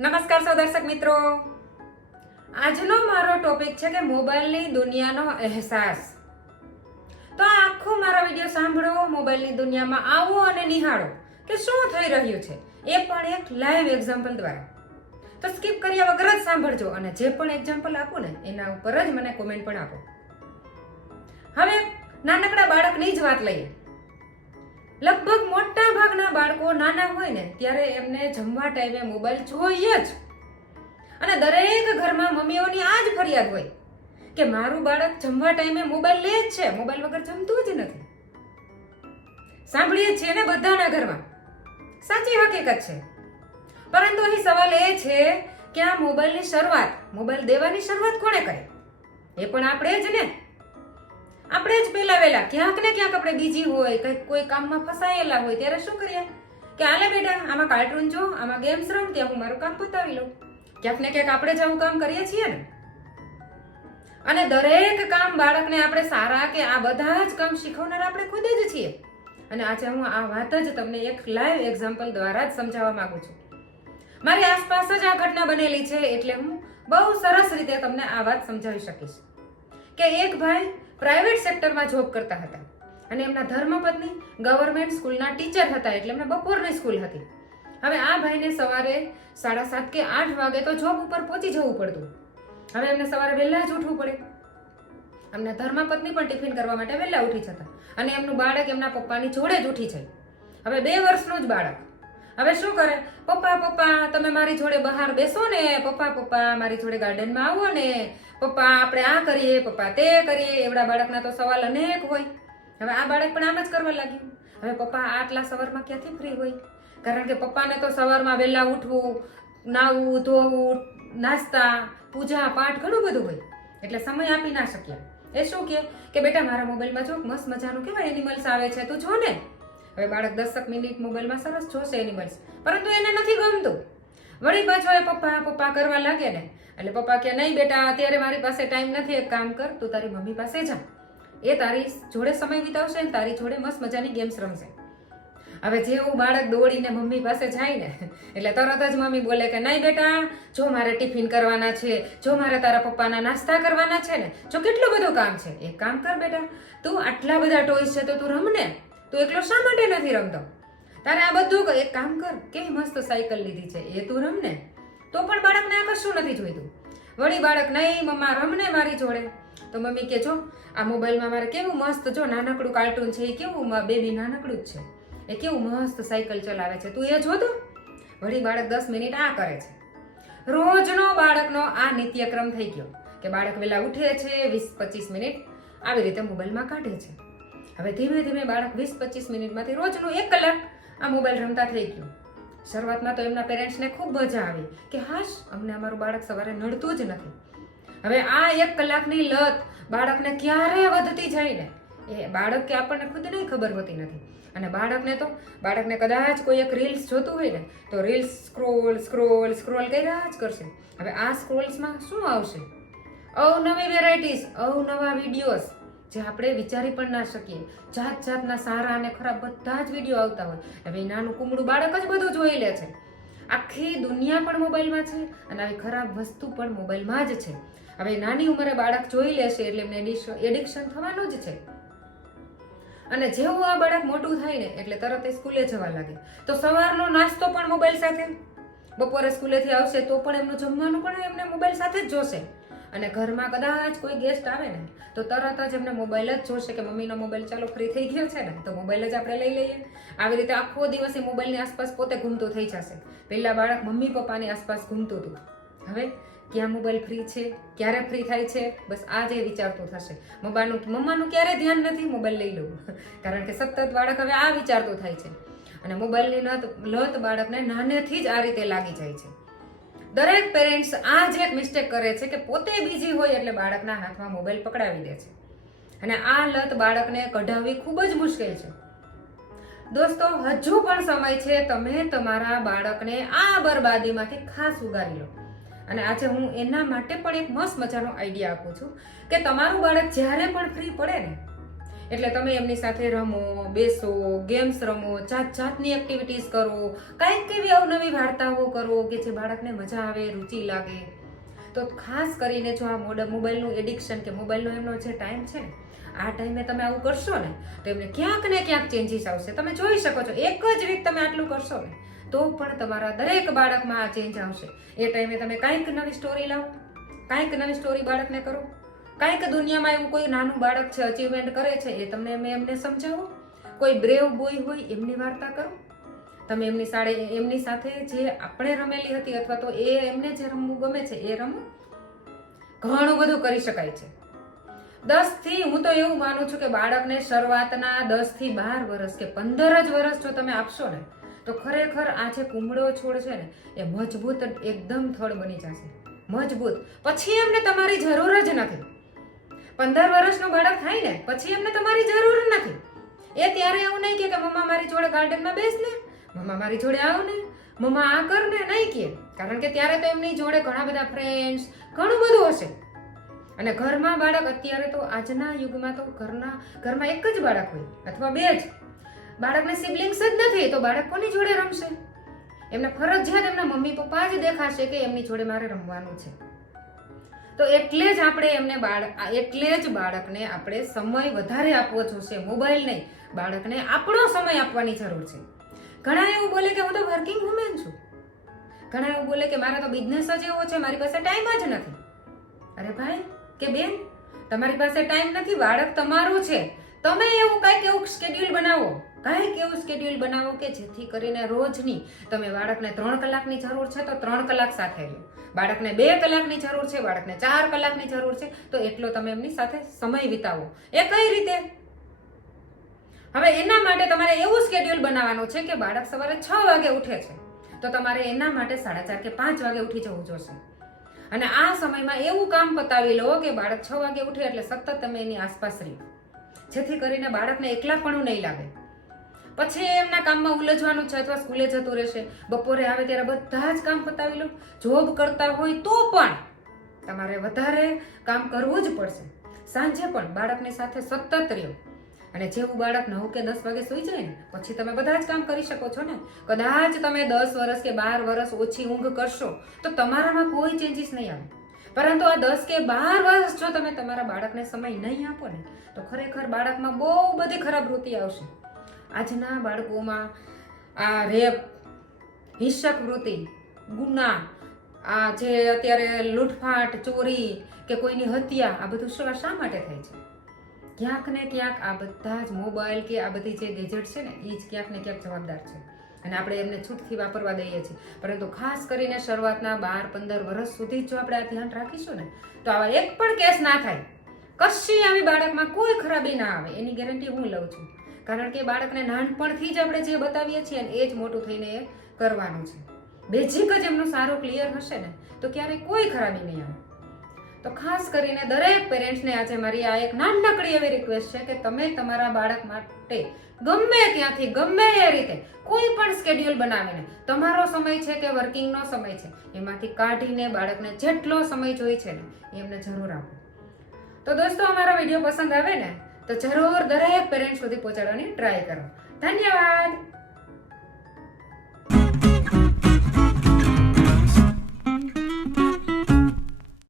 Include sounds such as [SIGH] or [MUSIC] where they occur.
નમસ્કાર સૌ દર્શક મિત્રો. આજનો મારો ટોપિક છે કે મોબાઈલની દુનિયાનો અહેસાસ. તો આ આખો મારો વીડિયો સાંભળો, મોબાઈલની દુનિયામાં આવો અને નિહાળો કે શું થઈ રહ્યું છે, એ પણ એક લાઈવ એક્ઝામ્પલ દ્વારા. તો સ્કીપ કર્યા વગર જ સાંભળજો અને જે પણ એક્ઝામ્પલ આપું ને, એના ઉપર જ મને કોમેન્ટ પણ આપો. હવે નાનકડા બાળકની જ વાત લઈએ. લગભગ મોટા ભાગના બાળકો નાના હોય ને, ત્યારે એમને જમવા ટાઈમે મોબાઈલ જોઈએ જ. અને દરેક ઘરમાં મમ્મીઓની આ જ ફરિયાદ હોય કે મારું બાળક જમવા ટાઈમે મોબાઈલ લે જ છે. મોબાઈલ વગર જમતું જ નથી. સાંભળીએ છીએ ને બધાના ઘરમાં. સાચી હકીકત છે. પરંતુ અહીં સવાલ એ છે કે આ મોબાઈલની શરૂઆત મોબાઈલ દેવાની શરૂઆત કોણે કરી? એ પણ આપણે જ ને. આપણે જ પહેલા વહેલા ક્યાંક ને ક્યાંક આપણે બીજી હોય, કંઈક કોઈ કામમાં ફસાયેલા હોય, ત્યારે શું કરીએ? કે આલે બેટા, આમાં કાર્ટૂન જો, આમાં ગેમ્સ રમ, ત્યાં હું મારું કામ પતાવી લઉં. ક્યાંક ને ક્યાંક આપણે જ આવું કામ કરીએ છીએ ને. અને દરેક કામ બાળકને આપણે સારા કે આ બધા જ કામ શીખવનાર આપણે ખુદ જ છીએ. અને આજે હું આ વાત જ તમને એક લાઈવ એક્ઝામ્પલ દ્વારા જ સમજાવવા માંગુ છું. મારી આસપાસ જ આ ઘટના બનેલી છે, એટલે હું બહુ સરસ રીતે તમને આ વાત સમજાવી શકીશ. કે એક ભાઈ પ્રાઇવેટ સેક્ટરમાં જોબ કરતા હતા. અને એમના ધર્મપત્ની ગવર્મેન્ટ સ્કૂલના ટીચર હતા, એટલે એમને બપોરની સ્કૂલ હતી. હવે આ ભાઈને સવારે સાડા સાત કે આઠ વાગે તો જોબ ઉપર પહોંચી જવું પડતું. હવે એમને સવારે વહેલા જ ઉઠવું પડે. એમના ધર્મપત્ની પણ ટિફિન કરવા માટે વહેલા ઉઠી જતા. અને એમનું બાળક એમના પપ્પાની જોડે જ ઉઠી જાય. હવે બે વર્ષનું જ બાળક. હવે શું કરે? પપ્પા પપ્પા, તમે મારી જોડે બહાર બેસો ને. પપ્પા પપ્પા, મારી જોડે ગાર્ડનમાં આવો ને. પપ્પા, આપણે આ કરીએ, પપ્પા તે કરીએ. એવડા બાળકના તો સવાલ અનેક હોય. હવે આ બાળક પણ આમ જ કરવા લાગ્યું. હવે પપ્પા આટલા સવારમાં ક્યાંથી ફ્રી હોય? કારણ કે પપ્પાને તો સવારમાં વહેલા ઉઠવું નાવું ધોવું, નાસ્તા, પૂજા, પાઠ ઘણું બધું હોય. એટલે સમય આપી ના શક્યા. એ શું કે? કે બેટા, મારા મોબાઈલમાં જો મસ્ત મજાનું કેવા એનિમલ્સ આવે છે, તું જો ને. હવે બાળક દસક મિનિટ મોબાઈલમાં સરસ જોશે એનિમલ્સ પરંતુ એને નથી ગમતું. વળી પાછો એ પપ્પા પપ્પા કરવા લાગે ને. એટલે પપ્પા કે, નહીં બેટા, અત્યારે મારી પાસે ટાઈમ નથી, એક કામ કર, તું તારી મમ્મી પાસે જા. એ તારી જોડે સમય વિતાવશે ને તારી જોડે મસ્ત મજાની ગેમ્સ રમશે. હવે જેવું બાળક દોડીને મમ્મી પાસે જાય ને, એટલે તરત જ મમ્મી બોલે કે, નહીં બેટા, જો મારે ટિફિન કરવાના છે, જો મારે તારા પપ્પાના નાસ્તા કરવાના છે ને, જો કેટલું બધું કામ છે, એક કામ કર બેટા. તું આટલા બધા ટોયસ છે તો તું રમ ને. તું એકલો શા માટે નથી રમતો? તારે આ બધું એક કામ કર, કેવી મસ્ત સાયકલ લીધી છે, એ તું રમને. તો પણ બાળકને આ કશું નથી જોઈતું. વળી બાળક નહીં, મમ્મા રમને મારી જોડે. તો મમ્મી કે, જો, આ મોબાઈલમાં મારે કેવું મસ્ત, જો, નાનકડું કાર્ટૂન છે, એ કેવું બેબી નાનકડું જ છે. એ કેવું મસ્ત સાયકલ ચલાવે છે. તું એ જોતો વળી બાળક દસ મિનિટ આ કરે છે. રોજનો બાળકનો આ નિત્યક્રમ થઈ ગયો કે બાળક વહેલા ઉઠે છે, વીસ પચીસ મિનિટ આવી રીતે મોબાઈલમાં કાઢે છે. હવે ધીમે ધીમે બાળક વીસ પચીસ મિનિટમાંથી રોજનું એક કલાક આ મોબાઈલ રમતા થઈ ગયું. શરૂઆતમાં તો એમના પેરેન્ટ્સને ખૂબ મજા આવી કે હાશ, અમને અમારું બાળક સવારે નડતું જ નથી. હવે આ એક કલાકની લત બાળકને ક્યારે વધતી જાય ને? એ બાળક કે આપણને ખુદને ખબર હોતી નથી. અને બાળકને તો, બાળકને કદાચ કોઈ એક રીલ્સ જોતું હોય ને, તો રીલ્સ સ્ક્રોલ સ્ક્રોલ સ્ક્રોલ કર્યા જ કરશે. હવે આ સ્ક્રોલ્સમાં શું આવશે? અવનવી વેરાયટીઝ અવનવા વિડીયોઝ જે આપણે વિચારી પણ ના શકીએ. જાત જાતના સારા અને ખરાબ બધા જ વીડિયો આવતા હોય. હવે નાનું કુમડું બાળક જ બધું જોઈ લે છે. આખી દુનિયા પણ મોબાઈલમાં છે અને આવી ખરાબ વસ્તુ પણ મોબાઈલમાં જ છે. હવે નાની ઉંમરે બાળક જોઈ લેશે એટલે એમને એડિક્શન થવાનું જ છે. અને જેવું આ બાળક મોટું થાય ને એટલે તરત એ સ્કૂલે જવા લાગે. તો સવારનો નાસ્તો પણ મોબાઈલ સાથે. બપોરે સ્કૂલેથી આવશે તો પણ એમનું જમવાનું પણ એમને મોબાઈલ સાથે જ જોશે. અને ઘરમાં કદાચ કોઈ ગેસ્ટ આવે ને, તો તરત જ એમને મોબાઈલ જ જોશે કે મમ્મીનો મોબાઈલ ચાલો ફ્રી થઈ ગયો છે ને, તો મોબાઈલ જ આપણે લઈ લઈએ. આવી રીતે આખો દિવસ એ મોબાઈલની આસપાસ પોતે ઘૂમતું થઈ જશે. પહેલા બાળક મમ્મી પપ્પાની આસપાસ ઘૂમતું હતું. હવે ક્યાં મોબાઈલ ફ્રી છે, ક્યારે ફ્રી થાય છે, બસ આ જ વિચારતું થશે. મમ્માનું મમ્માનું ક્યારે ધ્યાન નથી મોબાઈલ લઈ લઉં [LAUGHS] કારણ કે સતત બાળક હવે આ વિચારતું થાય છે. અને મોબાઈલની લત લત બાળકને નાનેથી જ આ રીતે લાગી જાય છે. દરેક પેરેન્ટ્સ આ જ એક મિસ્ટેક કરે છે કે પોતે બીજી હોય એટલે બાળકના હાથમાં મોબાઈલ પકડાવી દે છે. અને આ લત બાળકને કઢાવવી ખૂબ જ મુશ્કેલ છે. દોસ્તો, હજુ પણ સમય છે, તમે તમારા બાળકને આ બરબાદીમાંથી ખાસ ઉગારી લો. અને આજે હું એના માટે પણ એક મસ્ત મજાનો આઈડિયા આપું છું કે તમારું બાળક જ્યારે પણ ફ્રી પડે ને એટલે તમે એમની સાથે રમો, બેસો ગેમ્સ રમો જાત જાતની એક્ટિવિટીઝ કરો, કાંઈક એવી અવનવી વાર્તાઓ કરો કે જે બાળકને મજા આવે, રુચિ લાગે. તો ખાસ કરીને જો આ મોડ મોબાઈલનું એડિક્શન કે મોબાઈલનો એમનો જે ટાઈમ છે ને, આ ટાઈમે તમે આવું કરશો ને, તો એમને ક્યાંક ને ક્યાંક ચેન્જીસ આવશે. તમે જોઈ શકો છો, એક જ વીક તમે આટલું કરશો ને, તો પણ તમારા દરેક બાળકમાં આ ચેન્જ આવશે. એ ટાઈમે તમે કાંઈક નવી સ્ટોરી લાવો, કાંઈક નવી સ્ટોરી બાળકને કરો. કાંઈક દુનિયામાં એવું કોઈ નાનું બાળક છે અચીવમેન્ટ કરે છે, એ તમને મેં એમને સમજાવો? કોઈ બ્રેવ બોય હોય, એમની વાર્તા કરો. તમે એમની સાડે, એમની સાથે જે આપણે રમેલી હતી અથવા તો એ એમને જે રમવું ગમે છે, એ રમો. ઘણું બધું કરી શકાય છે. દસથી હું તો એવું માનું છું કે બાળકને શરૂઆતના દસથી બાર વર્ષ કે પંદર જ વર્ષ જો તમે આપશો ને, તો ખરેખર આ જે કુમળો છોડ છે ને, એ મજબૂત એકદમ થડ બની જશે. મજબૂત. પછી એમને તમારી જરૂર જ નથી. પંદર વર્ષનું બાળક થાય ને, પછી એમને તમારી જરૂર નથી. એ ત્યારે એવું નહીં કે મમ્મા મારી જોડે ગાર્ડનમાં બેસ ને મમ્મા મારી જોડે આવ ને મમ્મા આ કર ને નહીં કહે કારણ કે ત્યારે તો એમની જોડે ઘણા બધા ફ્રેન્ડ્સ ઘણું બધું હશે. અને ઘરમાં બાળક અત્યારે તો આજના યુગમાં તો ઘરના, ઘરમાં એક જ બાળક હોય, અથવા બે જ. બાળકને સિબલિંગ્સ જ નથી, તો બાળક કોની જોડે રમશે? એમને ફરજિયાત એમના મમ્મી પપ્પા જ દેખાશે કે એમની જોડે મારે રમવાનું છે. તો એટલે જ આપણે એમને બાળક એટલે જ બાળકને આપણે સમય વધારે આપવો જોશે મોબાઈલ નહીં. બાળકને આપણો સમય આપવાની જરૂર છે. ઘણા એવું બોલે કે હું તો વર્કિંગ વુમેન છું. ઘણા એવું બોલે કે મારા તો બિઝનેસ જ એવો છે, મારી પાસે ટાઈમ જ નથી. અરે ભાઈ, કે બેન, તમારી પાસે ટાઈમ નથી, બાળક તમારું છે. તમે એવું કાંઈક એવું સ્કેડ્યુલ બનાવો. કાંઈક એવું સ્કેડ્યુલ બનાવો કે જેથી કરીને રોજની તમે બાળકને ત્રણ કલાકની જરૂર છે, તો ત્રણ કલાક સાથે લો. બાળકને બે કલાકની જરૂર છે, બાળકને ચાર કલાકની જરૂર છે, તો એટલો તમે એમની સાથે સમય વિતાવો. એ કઈ રીતે? હવે એના માટે તમારે એવું સ્કેડ્યુલ બનાવવાનું છે કે બાળક સવારે છ વાગે ઉઠે છે, તો તમારે એના માટે સાડા ચાર કે પાંચ વાગે ઉઠી જવું જોશે. અને આ સમયમાં એવું કામ પતાવી લો કે બાળક છ વાગે ઉઠે એટલે સતત તમે એની આસપાસ રહ્યો જેથી કરીને બાળકને એકલાપણું નહીં લાગે. પછી એમના કામમાં ઉલજવાનું છે અથવા સ્કૂલે જતું રહેશે. બપોરે આવે ત્યારે બધા જ કામ પતાવી લો. જોબ કરતા હોય તો પણ તમારે વધારે કામ કરવું જ પડશે. સાંજે પણ બાળકની સાથે સતત રહ્યો. અને જેવું બાળક નવ કે દસ વાગે સુઈ જાય ને, પછી તમે બધા જ કામ કરી શકો છો ને. કદાચ તમે દસ વર્ષ કે બાર વર્ષ ઓછી ઊંઘ કરશો, તો તમારામાં કોઈ ચેન્જીસ નહીં આવે. પરંતુ આ દસ કે બાર વર્ષ જો તમે તમારા બાળકને સમય નહીં આપો ને, તો ખરેખર બાળકમાં બહુ બધી ખરાબ વૃત્તિ આવશે. આજના બાળકોમાં આ રેપ, હિંસક વૃત્તિ, ગુના, આ જે અત્યારે લૂંટફાટ, ચોરી કે કોઈની હત્યા, આ બધું શું શા માટે થાય છે? ક્યાંક ને ક્યાંક આ બધા જ મોબાઈલ કે આ બધી જે ગેજેટ છે ને એ જ ક્યાંક ને ક્યાંક જવાબદાર છે. અને આપણે એમને છૂટથી વાપરવા દઈએ છીએ. પરંતુ ખાસ કરીને શરૂઆતના બાર, પંદર વર્ષ સુધી જો આપણે આ ધ્યાન રાખીશું ને, તો આવા એક પણ કેસ ના થાય. કશી આવી બાળકમાં કોઈ ખરાબી ના આવે. એની ગેરંટી હું લઉં છું. કારણ કે બાળકને નાનપણથી જ આપણે જે બતાવીએ છીએ ને એ જ મોટું થઈને એ કરવાનું છે. બેઝિક જ એમનું સારું ક્લિયર હશે ને, તો ક્યારેય કોઈ ખરાબી નહીં આવે. તો ખાસ કરીને દરેક પેરેન્ટ્સને આજે મારી આ એક નાનકડી એવી રિક્વેસ્ટ છે કે તમે તમારા બાળક માટે ગમે ત્યાંથી, ગમે એ રીતે, કોઈ પણ સ્કેડ્યુલ બનાવીને, તમારો સમય છે કે વર્કિંગનો સમય છે, એમાંથી કાઢીને બાળકને જેટલો સમય જોઈએ છે ને એમને જરૂર આપો. તો દોસ્તો, અમારો વીડિયો પસંદ આવે ને તો જરૂર દરેક પેરેન્ટ્સ સુધી પહોંચાડવાની ટ્રાય કરો. ધન્યવાદ.